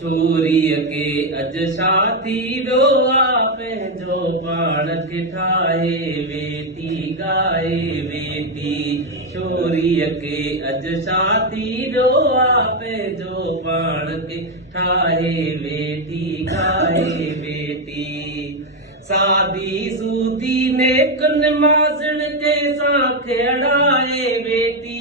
छोरीअ के अज छा थी वियो आहे पंहिंजो पाण खे ठाहे वेठी ॻाए वेठी। छोरीअ के अज छा थी वियो आहे पंहिंजो पाण खे ठाहे वेठी ॻाए वेठी। सादी सूदी नेकन माज़ण कंहिंसां खेड़ाए वेठी।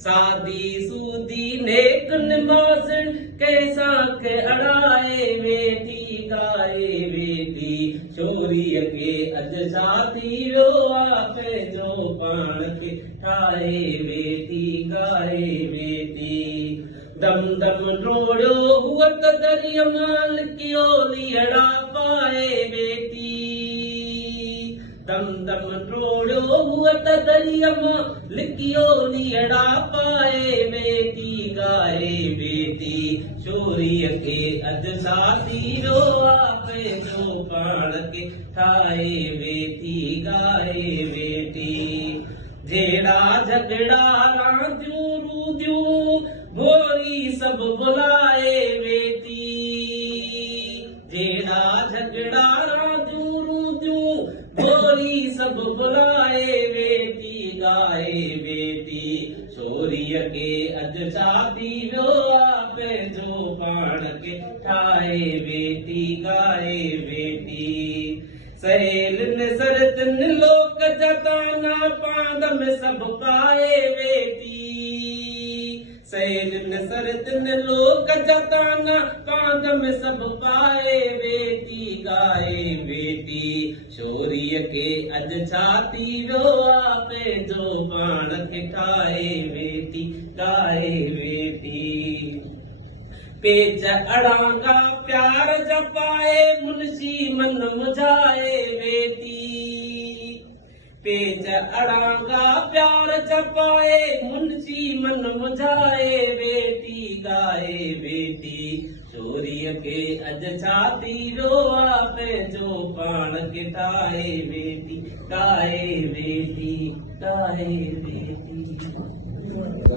सादी सूदी नेकन माज़ण कंहिंसां खेड़ाए वेठी ॻाए वेठी। छोरीअ के अज छा थी वियो आहे पंहिंजो पाण खे ठाहे वेठी ॻाए वेठी। दम दम रोड़ियो हुअ त दरिया मां लिकियो लीहड़ा पाए वेठी। दम दम रोड़ियो हुअ त दरिया मां लिकियो लीहड़ा पाए वेठी ॻाए वेठी। छोरीअ के अज छा थी वियो आहे पंहिंजो पाण खे ठाहे वेठी ॻाए वेठी। जहिड़ा झगड़ा रांदियूं रूदियूं भोरी सभु भुलाए वेठी। जहिड़ा झगड़ा रांदियूं रूदियूं भोरी सभु भुलाए वेठी ॻाए वेठी। छोरीअ के अज छा थी वियो आहे पंहिंजो पाण खे ठाहे वेठी ॻाए वेठी। सहेलियुनि सरतुनि लोक जा ताना पांद में सभु पाए वेठी। सहेलियुनि सरतुनि लोक जा ताना पांद में सभु पाए वेठी ॻाए वेठी। छोरीअ के अज छा थी वियो आहे पंहिंजो पाण खे ठाहे वेठी ॻाए वेठी। पेच अड़ांगा प्यार जा पाए मुंशी मन मुझाए वेठी। पेच अड़ांगा प्यार जा पाए मुंशी मन मुझाए वेठी ॻाए वेठी। छोरीअ के अज छा थी वियो आहे पंहिंजो पाण खे ठाहे वेठी ॻाए वेठी ॻाए वेठी।